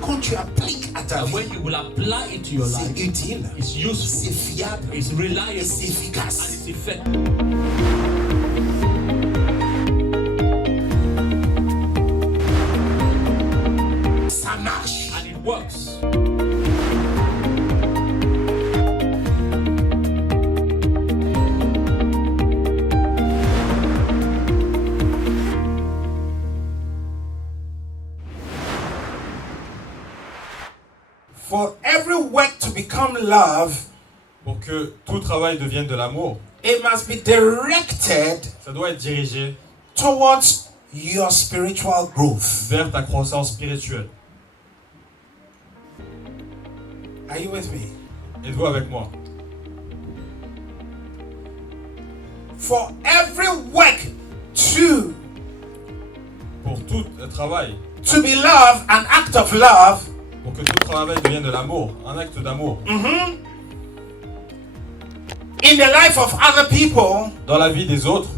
Quand tu appliques à ta And vie, when you will apply it to your c'est life, utile, it's c'est useful, fiable, it's reliable, et c'est and efficace. it's effective. Ça marche. And it works. For every work to become love, Pour que tout travail devienne de l'amour, it must be directed ça doit être dirigé towards your spiritual growth. vers ta croissance spirituelle. Are you with me? Êtes-vous avec moi? For every work to Pour tout travail, be love, an act of love, pour que tout travail devienne de l'amour, un acte d'amour, in the life of other people, dans la vie des autres,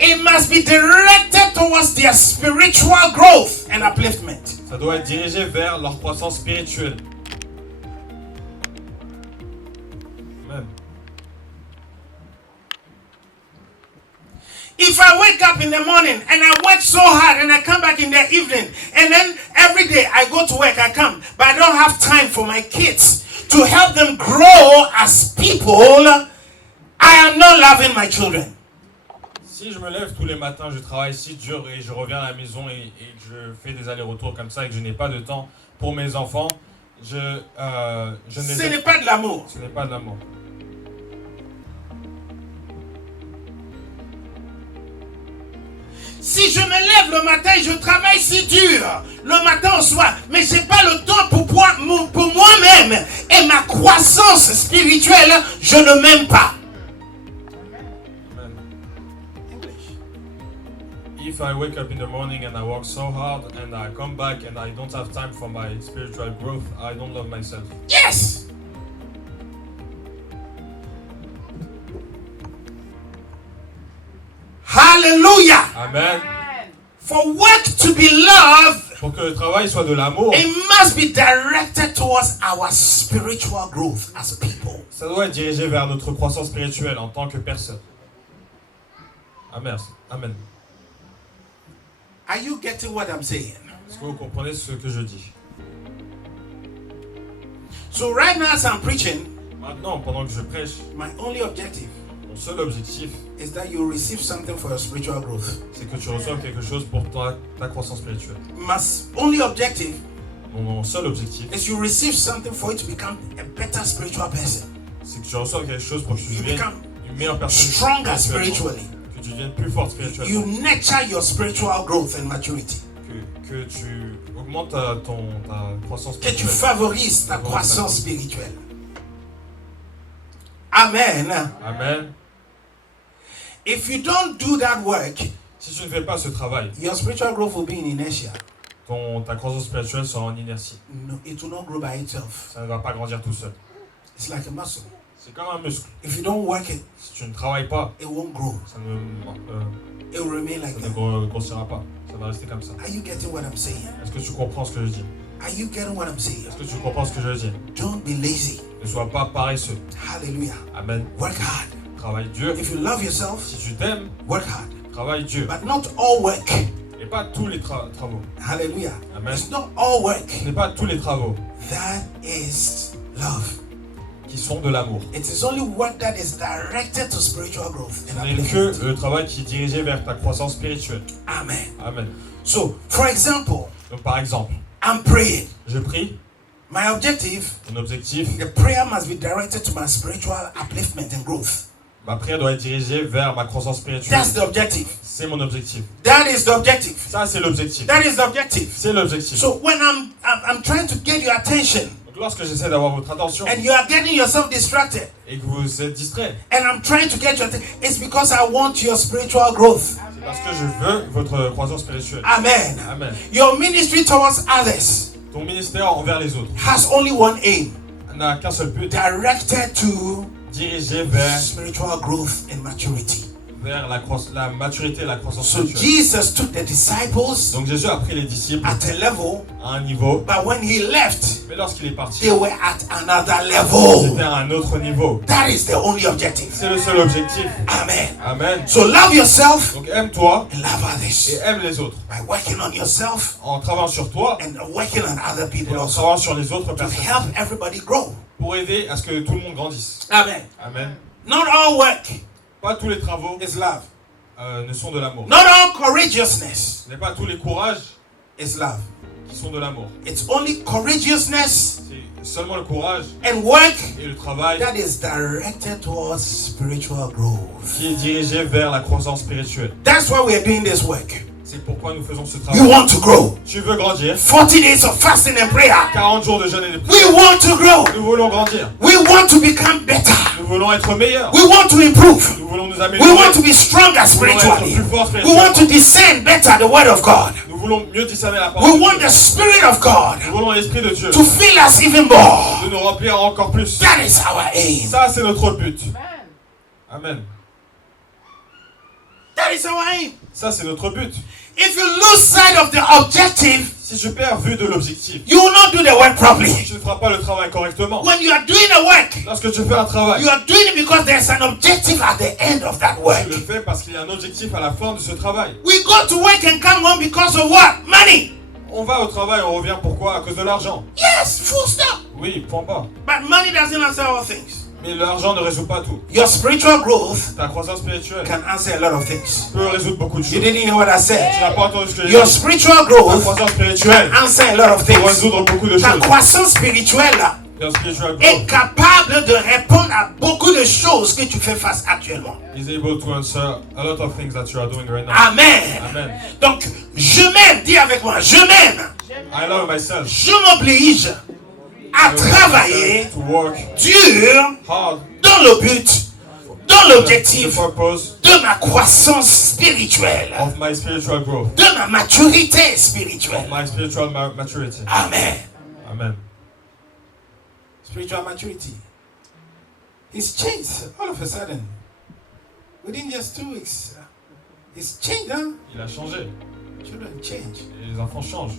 it must be directed towards their spiritual growth and upliftment. ça doit être dirigé vers leur croissance spirituelle. Amen. If I wake up in the morning and I work so hard and I come back in the evening and then every day I go to work, I come, but I don't have time for my kids to help them grow as people, I am not loving my children. Si je me lève tous les matins, je travaille si dur et je reviens à la maison et que je fais des allers-retours comme ça et que je n'ai pas de temps pour mes enfants, je ne Ce les n'est pas de l'amour. Ce n'est pas de l'amour. Si je me lève le matin et je travaille si dur, le matin au soir, mais je n'ai pas le temps pour moi-même et ma croissance spirituelle, je ne m'aime pas. Amen. If I wake up in the morning and I work so hard and I come back and I don't have time for my spiritual growth, I don't love myself. Yes. Hallelujah. Amen. For work to be love, Pour que le travail soit de l'amour, it must be directed towards our spiritual growth as people. ça doit être dirigé vers notre croissance spirituelle en tant que personne. Amen. Amen. Are you getting what I'm saying? Est-ce que vous comprenez ce que je dis? So right now as I'm preaching, Maintenant, pendant que je prêche, my only objective mon seul objectif, is that you receive something for your spiritual growth. c'est que tu reçoives quelque chose pour ta croissance spirituelle. My only objective Mon seul objectif, is you receive something for you to become a better spiritual person. c'est que tu reçoives quelque chose pour que tu You deviennes become une meilleure personne stronger spirituellement. spiritually. Que tu deviennes plus forte spirituellement. You nurture your spiritual growth and maturity. Que tu augmentes ta croissance Que tu spirituelle. favorises ta croissance spirituelle. Amen. Amen. If you don't do that work, Si tu ne fais pas ce travail, your spiritual growth will be in inertia. ta croissance spirituelle sera en inertie. No, it will not grow by itself. Ça ne va pas grandir tout seul. It's like a muscle. C'est comme un muscle. If you don't work it, Si tu ne travailles pas, it won't grow. ça ne It will remain like that. grossira pas. Ça va rester comme ça. Are you getting what I'm saying? Est-ce que tu comprends ce que je dis? Are you getting what I'm saying? Est-ce que tu comprends ce que je dis? Don't be lazy. Ne sois pas paresseux. Hallelujah. Amen. Work hard. Travaille dur. If you love yourself, Si tu t'aimes, work hard. travaille dur. But not all work. Et pas tous les travaux. Hallelujah. Amen. It's not all work. Ce n'est pas tous les travaux That is love. qui sont de l'amour. It is only work that is directed to spiritual growth and Ce n'est que upliftment. le travail qui est dirigé vers ta croissance spirituelle. Amen. Amen. So, for example, Donc par exemple, I'm praying. je prie, My objective, mon objectif, the prayer must be directed to my spiritual upliftment and growth. ma prière doit être dirigée vers ma croissance spirituelle. That's the objective. C'est mon objectif. That is the objective. Ça, c'est l'objectif. That is the objective. C'est l'objectif. So when I'm trying to get your attention Donc lorsque j'essaie d'avoir votre attention and you are getting yourself distracted et que vous êtes distrait, and I'm trying to get your attention, it's because I want your spiritual growth. c'est parce que je veux votre croissance spirituelle. Amen. Amen. Your ministry towards others Ton ministère envers les autres has only one aim, n'a qu'un seul but, directed to dirigé vers spiritual growth and maturity. la maturité et la croissance So spirituelle. Jesus took the disciples Donc Jésus a pris les disciples at a level, à un niveau, but when he left, mais lorsqu'il est parti, they were at another c'était level. à un autre niveau. That is the only objective. C'est le seul objectif. Amen. Amen. So love yourself Donc aime-toi and love et others aime les autres. by working on yourself En travaillant sur toi and working on other et people en also travaillant sur les autres to personnes. help everybody grow. Pour aider à ce que tout le monde grandisse. Amen. Amen. Not all work Pas tous les travaux is love. ne sont de l'amour. Not all courageousness Ce n'est pas tous les courages is love. qui sont de l'amour. It's only courageousness C'est seulement le courage and work et le travail that is directed towards spiritual growth. qui est dirigé vers la croissance spirituelle. That's why we are doing this work. C'est pourquoi nous faisons ce We travail. want to grow. Tu veux grandir? 40 days of fasting and prayer. 40 jours de jeûne et de We prière. want to grow. Nous voulons grandir. We want to become better. Nous voulons être meilleurs. We want to improve. Nous voulons nous We améliorer. want to be stronger spiritually. Nous voulons être plus forts We want to spirituellement. discern better the word of God. Nous voulons mieux discerner la parole We de want Dieu. the Spirit of God Nous voulons l'Esprit de Dieu to fill us even more. de nous remplir encore plus. That is our aim. Ça, c'est notre but. Amen. That is our aim. Ça, c'est notre but. If you lose sight of the objective, Si je perds vue de l'objectif, you will not do the work properly. je ne ferai pas le travail correctement. When you are doing the work, Lorsque tu fais un travail, you are doing it because there's an objective at the end of that work. je le fais parce qu'il y a un objectif à la fin de ce travail. We go to work and come home because of what? Money. On va au travail, on revient pourquoi? À cause de l'argent. Yes, full stop. Oui, point pas. But money doesn't answer all things. Mais l'argent ne résout pas tout. Your spiritual growth Ta croissance spirituelle can answer a lot of things. peut résoudre beaucoup de You choses. didn't hear what I Tu said. n'as pas entendu ce que j'ai Your dit. spiritual Ta growth croissance spirituelle can answer a lot of peut things. résoudre beaucoup de Ta choses. croissance spirituelle Your spiritual est growth capable de répondre à beaucoup de choses que tu fais face actuellement. is able to answer a lot of things that you are doing right now. Amen. Amen. Donc, je m'aime, dis avec moi, je m'aime. I love myself. Je m'oblige à travailler To work dur hard dans le but, dans for the l'objectif purpose de ma croissance spirituelle, of my spiritual growth, de ma maturité of spirituelle. my spiritual maturity. Amen. Amen. Spiritual maturity. It's changed all of a sudden. Within just 2 weeks. It's changed, huh? Il a changé. Children change. Et les enfants changent.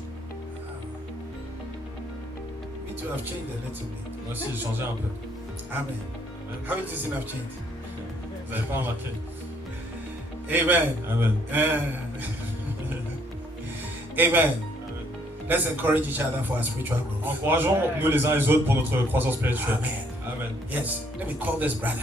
Me too, I've changed a little bit. Moi aussi, j'ai changé un peu. Amen. Amen. How it is I've changed? Vous n'avez pas remarqué? Amen. Amen. Amen. Amen. Let's encourage each other for our spiritual growth. Encourageons-nous les uns les autres pour notre croissance spirituelle. Amen. Amen. Yes. Let me call this brother.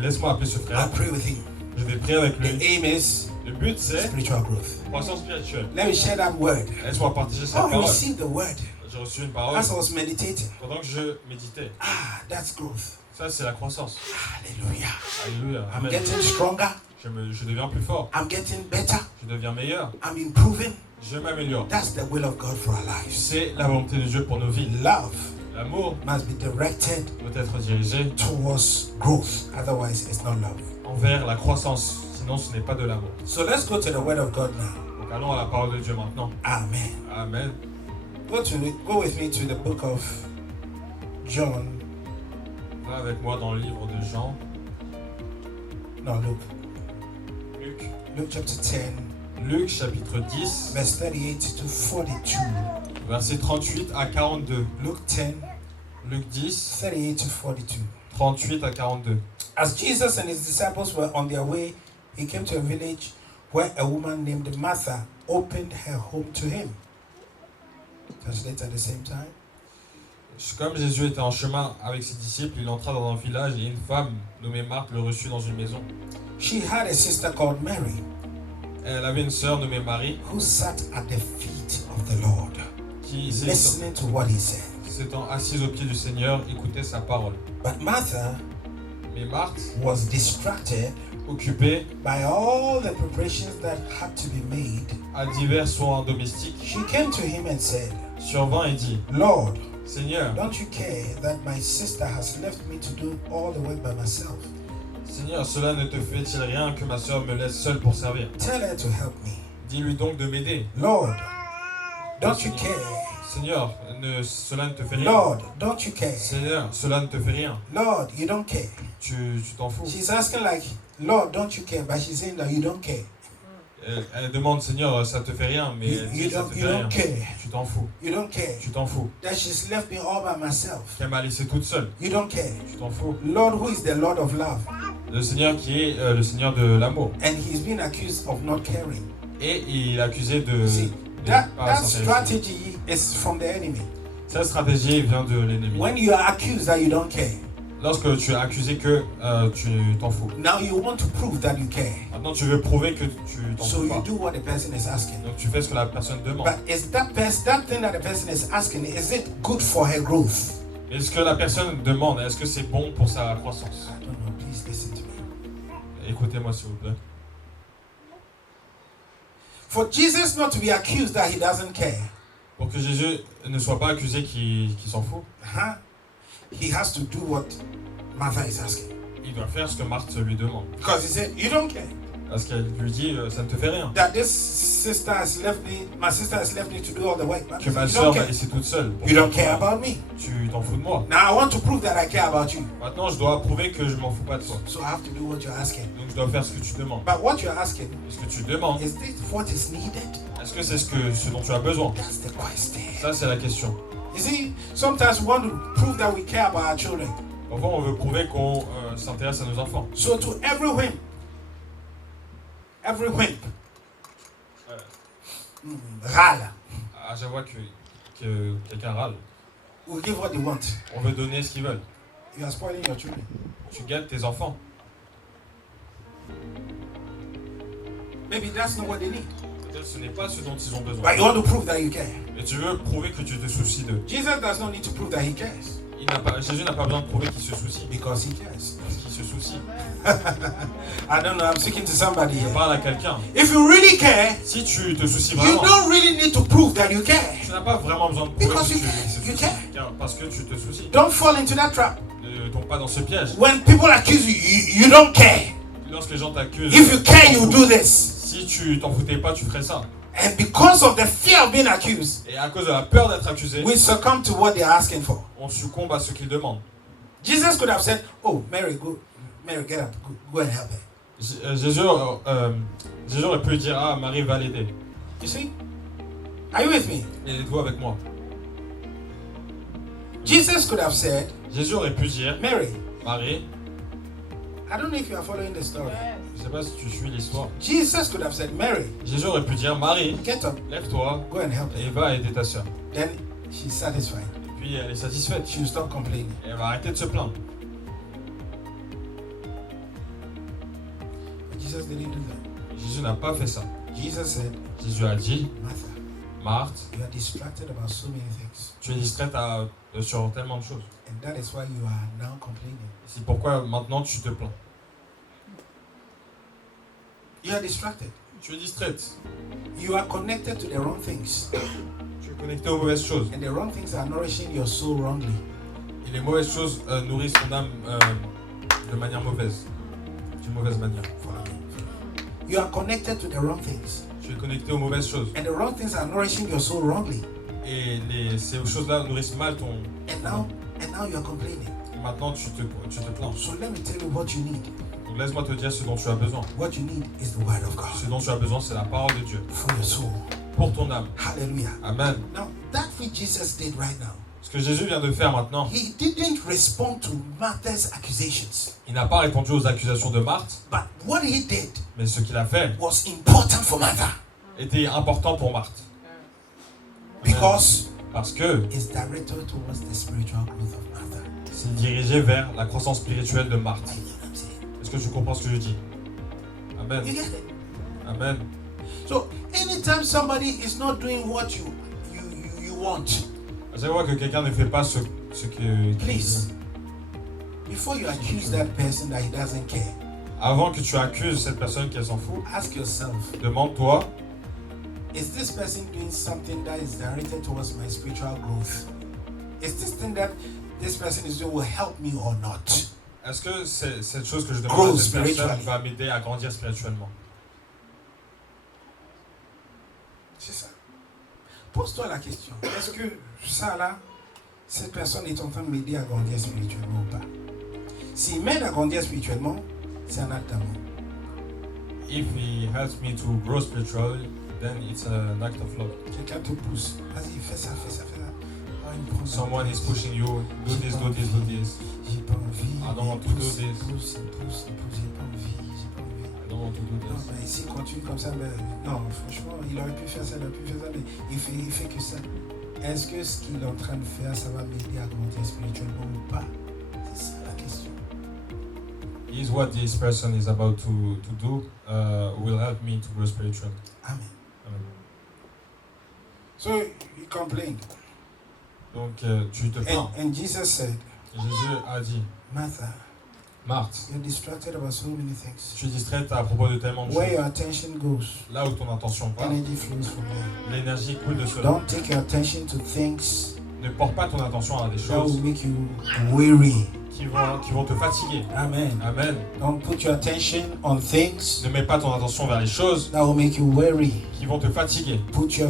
Laisse-moi appeler ce I'll frère. pray with him. Je vais prier avec The lui. aim is Le but, c'est spiritual growth. croissance spirituelle. Let me share that word. Laisse-moi partager cette Oh, I parole. received the word J'ai reçu une parole as I was meditating. pendant que je méditais. Ah, that's growth. Ça, c'est la croissance. Hallelujah. Alléluia. I'm Amen. getting stronger. Je deviens plus fort. I'm getting better. Je deviens meilleur. I'm improving. Je m'améliore. That's the will of God for our lives. C'est la volonté de Dieu pour nos vies. Love L'amour must be directed doit être dirigé towards growth. Otherwise, it's not love. envers la croissance. Sinon, ce n'est pas de l'amour. So let's go to the word of God now. Donc, allons à la parole de Dieu maintenant. Amen. Amen. Go with me to the book of John. Va avec moi dans le livre de Jean. No, Luke. Luc. Luke chapter 10, Luc chapitre 10, verse 38 to 42. versets 38 à 42. Luke 10, Luc 10, 38 to 42. 38 à 42. As Jesus and his disciples were on their way, he came to a village where a woman named Martha opened her home to him. Translate at the same time. Comme Jésus était en chemin avec ses disciples, il entra dans un village et une femme nommée Marthe le reçut dans une maison. She had a sister called Mary Elle avait une sœur nommée Marie who sat at the feet of the Lord, qui listening to what he said. s'étant assise aux pieds du Seigneur, écoutait sa parole. But Martha Mais Marthe, was distracted occupée by all the preparations that had to be made. à divers soins domestiques, She came to him and said, survint et dit, Lord, Seigneur, don't you care that my sister has left me to do all the work by myself? Seigneur, cela ne te fait-il rien que ma sœur me laisse seule pour servir? Tell her to help me. Dis-lui donc de m'aider. Lord, don't you care Seigneur, cela ne te fait rien. Lord, don't you care? Seigneur, cela ne te fait rien. Lord, you don't care. Tu t'en fous. She's asking like, Lord, don't you care? But she's saying that you don't care. Elle demande, Seigneur, ça te fait rien, mais elle dit, ça te fait rien. don't care. Tu t'en fous. You don't care. Tu t'en fous. That she's left me all by myself. Qu'elle m'a laissé toute seule. You don't care. Tu t'en fous. Lord, who is the Lord of love? Le Seigneur qui est le Seigneur de l'amour. And he's been accused of not caring. Et il est accusé de See, de that pas s'intéresser. strategy is from the enemy. Cette stratégie vient de l'ennemi. When you are accused that you don't care, Lorsque tu es accusé que tu t'en fous. now you want to prove that you care. Maintenant, tu veux prouver que tu t'en So fous you pas. do what the person is asking. Donc, tu fais ce que la personne demande. But is that thing that the person is asking, is it good for her growth? Et ce que la personne demande, est-ce que c'est bon pour sa croissance? I don't know. Please listen to me. Écoutez-moi, s'il vous plaît. For Jesus not to be accused that he doesn't care, Pour que Jésus ne soit pas accusé qu'il s'en fout, he has to do what Martha is asking. il doit faire ce que Marthe lui demande. Because he said, you don't care. Parce qu'elle lui dit, ça ne te fait rien. That this sister has left me, my sister has left me to do all the work. But Que ma you soeur don't m'a care. laissé toute seule. You don't care about me. Tu t'en fous de moi. Now I want to prove that I care about you. Maintenant, je dois prouver que je m'en fous pas de toi. So I have to do what you're asking. Donc, je dois faire ce que tu demandes. But what you're asking, Ce que tu demandes, is this what is needed? est-ce que c'est ce dont tu as besoin? That's the question. Ça, c'est la question. You see, sometimes we want to prove that we care about our children. Parfois, on veut prouver qu'on s'intéresse à nos enfants. So to every wimp, râle, À chaque fois que quelqu'un râle, will give what they want. on veut donner ce qu'ils veulent. You are spoiling your children. Tu gâtes tes enfants. Maybe that's not what they need. Peut-être ce n'est pas ce dont ils ont besoin. But you want to prove that you care. Mais tu veux prouver que tu te soucies d'eux. Jesus does not need to prove that he cares. Jésus n'a pas besoin de prouver qu'il se soucie. Because he cares. Parce qu'il se soucie. I don't know, I'm speaking to somebody Je here. parle à quelqu'un. If you really care, Si tu te soucies you vraiment, don't really need to prove that you care. tu n'as pas vraiment besoin de prouver Because que you tu care. te You soucies. care. Car- Parce que tu te soucies. Don't fall into that trap. Ne tombe pas dans ce piège. When people accuse you, you don't care. Lorsque les gens t'accusent, If you care, you do this. si tu t'en foutais pas, tu ferais ça. And because of the fear of being accused, Et à cause de la peur d'être accusé, we succumb to what they're asking for. on succombe à ce qu'ils demandent. Jesus could have said, "Oh, Mary, get up, go and help her." Jésus aurait pu dire, ah, Marie va l'aider. You see? Are you with me? Aide-vous avec moi. Jesus could have said, Jésus aurait pu dire, "Mary, Marie, I don't know if you are following the story." je sais pas si tu suis l'histoire. Jesus could have said, "Mary, Jésus aurait pu dire, Marie, get up, lève-toi go and help et her." va aider ta soeur. Then she's satisfied. Et puis elle est satisfaite. She will stop complaining. Et elle va arrêter de se plaindre. But Jesus didn't do that. Jésus n'a pas fait ça. Jesus said, Jésus a dit, "Martha, Marthe, you are distracted about so many things, tu es distraite sur tellement de choses. and that is why you are now complaining. C'est pourquoi maintenant tu te plains. You are distracted. Tu es distraite. You are connected to the wrong things, Tu es connecté aux mauvaises choses. and the wrong things are nourishing your soul wrongly. Et les mauvaises choses nourrissent ton âme de manière mauvaise. D'une mauvaise manière. Follow me. You are connected to the wrong things, Tu es connecté aux mauvaises choses. and the wrong things are nourishing your soul wrongly. Et ces choses-là nourrissent mal ton... And now you are complaining. Et maintenant tu te plains. So let me tell you what you need. Donc laisse-moi te dire ce dont tu as besoin. What you need is the word of God Ce dont tu as besoin, c'est la parole de Dieu. for your soul. Pour ton âme. Hallelujah. Amen. Now, that which Jesus did right now, Ce que Jésus vient de faire maintenant, he didn't respond to Martha's accusations. il n'a pas répondu aux accusations de Marthe, But what he did mais ce qu'il a fait was important for Martha était important pour Marthe. Amen. because Parce que it's directed towards the spiritual growth of Martha. c'est dirigé vers la croissance spirituelle de Marthe. You know what I'm saying? Est-ce que tu comprends ce que je dis? Amen. You get it? Amen. So anytime somebody is not doing what you want, À chaque fois que quelqu'un ne fait pas ce que... please, before you accuse that person that he doesn't care, Avant que tu accuses cette personne qu'elle s'en fout, ask yourself, demande-toi, is this person doing something that is directed towards my spiritual growth? Is this thing that this person is doing will help me or not? est-ce que cette chose que je Grow demande à cette personne spiritually. va m'aider à grandir spirituellement? C'est ça. pose-toi la question. Est-ce que ça là, cette personne est en train de m'aider à grandir spirituellement ou pas? S'il m'aide à grandir spirituellement, c'est un acte d'amour. If he helps me to grow spiritually, then it's an act of love. Quelqu'un te pousse. Vas-y, fais ça, fais ça, fais ça. Ah, il me prend Someone is pushing you, do this, do this, do this. J'ai pas envie. I don't want to do this. Il pousse, j'ai pas envie, j'ai pas envie. I don't want to do Non, this. mais s'il continue comme ça, ben, non, franchement, il aurait pu faire ça, mais il fait que ça. Est-ce que ce qu'il est en train de faire, ça va m'aider à grandir spirituellement ou pas? C'est ça la question. Is what this person is about to do will help me to grow spiritually. Amen. Amen. So he complained. Donc tu te plains. And Jesus said, Jésus a dit, Martha, Marthe, you're distracted about so many things. tu es distraite à propos de tellement de Where choses. your attention goes, Là où ton attention va, energy flows from there. l'énergie coule de cela. Don't take your attention to things Ne porte pas ton attention à des that will choses make you weary. qui vont te fatiguer. Amen. Amen. Don't put your attention on things Ne mets pas ton attention vers les choses that will make you weary. qui vont te fatiguer. Put your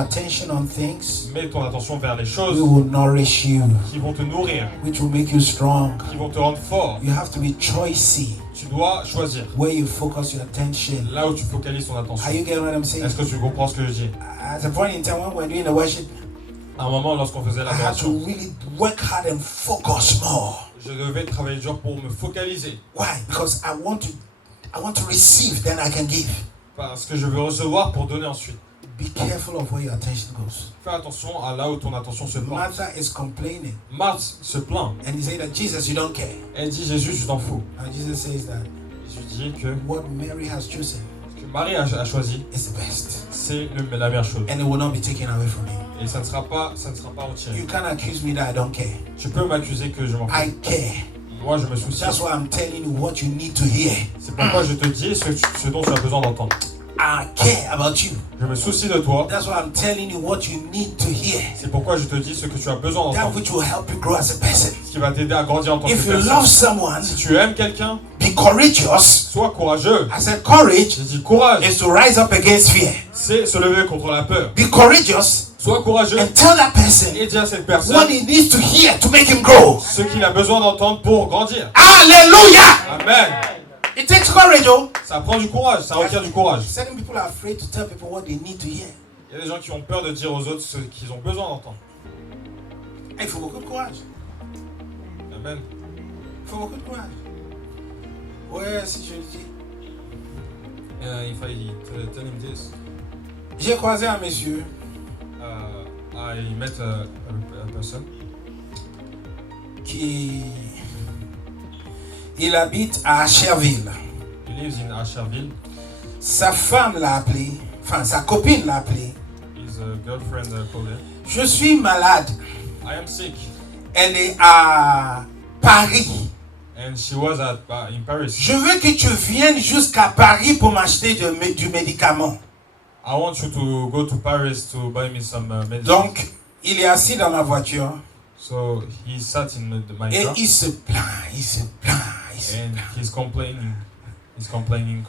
attention on things Mets ton attention vers les that choses will nourish you, qui vont te nourrir, which will make you strong. qui vont te rendre fort. You have to be choosy Tu dois choisir where you focus your attention. là où tu focalises ton Are attention. you getting what I'm saying? Est-ce que tu comprends ce que je dis? At a point in time when we're doing the worship, À un moment, lorsqu'on faisait I had to l'adoration, really work hard and focus more. je devais travailler dur pour me focaliser. Why? Because I want to receive, then I can give. Parce que je veux recevoir pour donner ensuite. Be careful of where your attention goes. Fais attention à là où ton attention se porte. Martha is complaining, Marthe se plaint. and he said that Jesus, you don't care. Elle dit, Jésus, tu t'en fous. And Jesus says that Jésus dit que what Mary has chosen ce que Marie a choisi, is the best, c'est la meilleure chose. and it will not be taken away from you. Et ça ne sera pas retiré. You can't accuse me that I don't care. Tu peux m'accuser que je m'en fous. I care. Moi, je me soucie. That's why I'm telling you what you need to hear. C'est pourquoi je te dis ce dont tu as besoin d'entendre. I care about you. Je me soucie de toi. That's why I'm telling you what you need to hear. C'est pourquoi je te dis ce que tu as besoin That d'entendre. which will help you grow as a person. Ce qui va t'aider à grandir en tant que If you personne. love someone, Si tu aimes quelqu'un, be courageous. sois courageux. I said courage J'ai dit courage, is to rise up against fear. c'est se lever contre la peur. Be courageous Sois courageux and tell that person et dis à cette what personne he needs to hear to make him grow. ce qu'il a besoin d'entendre pour grandir. Hallelujah! Amen. It takes courage, oh. Ça prend du courage, ça requiert du courage. Certain people are afraid to tell people what they need to hear. Il y a des gens qui ont peur de dire aux autres ce qu'ils ont besoin d'entendre. Il faut beaucoup de courage. Amen. Il faut beaucoup de courage. Ouais, si je le dis. If I tell him this, J'ai croisé un monsieur I met a person. qui il habite à Cherville. He lives in Asherville. Sa femme l'a appelé, enfin sa copine l'a appelé. His girlfriend called him. Je suis malade. I am sick. Elle est à Paris. And she was in Paris. Je veux que tu viennes jusqu'à Paris pour m'acheter du médicament. I want you to go to Paris to buy me some medicine. Donc, il est assis dans ma voiture So he sat in my et car il se plaint, il se plaint. and he's complaining. He's complaining.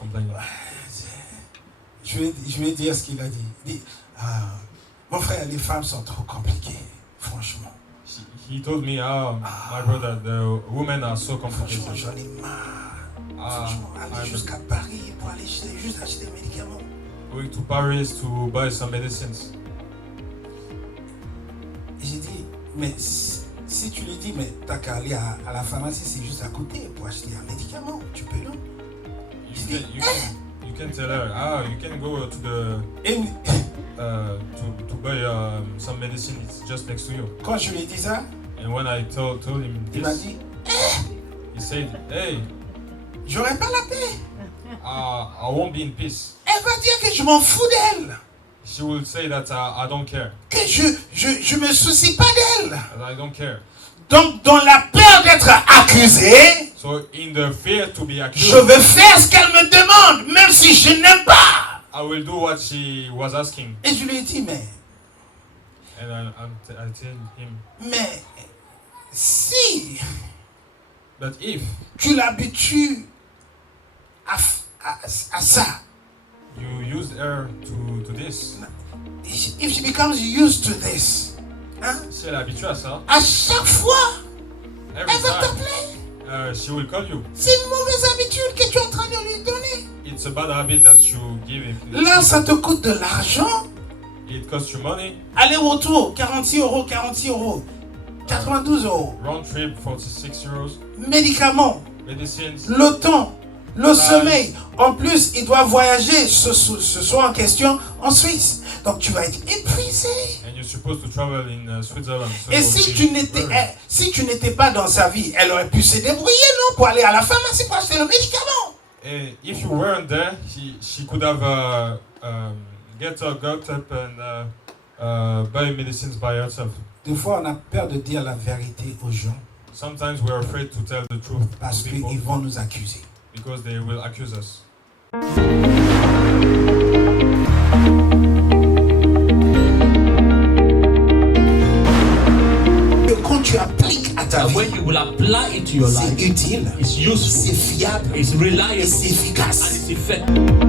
Je vais dire ce qu'il a dit. Il dit, mon frère, les femmes sont trop compliquées, franchement. He told me, my brother, the women are so complicated. Franchement, j'en ai marre. Franchement, aller jusqu'à Paris pour aller juste acheter des médicaments. Going to Paris to buy some medicines. Et j'ai dit, mais si tu lui dis, mais t'as qu'à aller à la pharmacie, c'est juste à côté pour acheter un médicament, tu peux, non? You can tell her, you can go to the to buy some medicine. It's just next to you. Quand je lui ai dit ça, And when I told him il m'a this, dit, he said, "Hey, j'aurai pas la paix. I won't be in peace." Elle va dire que je m'en fous d'elle, She will say that I don't care. que je me soucie pas d'elle. That I don't care. Donc, dans la peur d'être accusé, So in the fear to be je accused, veux faire ce qu'elle me demande, même si je n'aime pas. I will do what she was asking. Et je lui ai dit, And I tell him, mais si but if tu l'habitues à ça, you use her to this. If she becomes used to this, hein, Si elle est habituée à ça, à chaque fois, every elle va time t'appeler. she will call you. C'est une mauvaise habitude que tu es en train de lui donner. It's a bad habit that you give him. Là, ça te coûte de l'argent. It costs you money. Aller-retour, 46 euros, 46 euros, 92 euros. Round trip, 46 euros. Médicaments, Medicines. le temps, le sommeil. En plus, il doit voyager ce soir en question en Suisse. Donc, tu vas être épuisé. And you're supposed to travel in Switzerland. So Et you'll si be tu n'étais pas dans sa vie, elle aurait pu se débrouiller, non, pour aller à la pharmacie pour acheter le médicament. And if you weren't there, she could have got up and buy medicines by herself. Des fois, on a peur de dire la vérité aux gens Sometimes we're afraid to tell the truth parce to people qu'ils vont nous accuser. because they will accuse us. Que quand tu appliques à ta And vie, when you will apply it to your c'est life, utile, it's useful, c'est fiable it's reliable, et c'est and efficace. it's effective.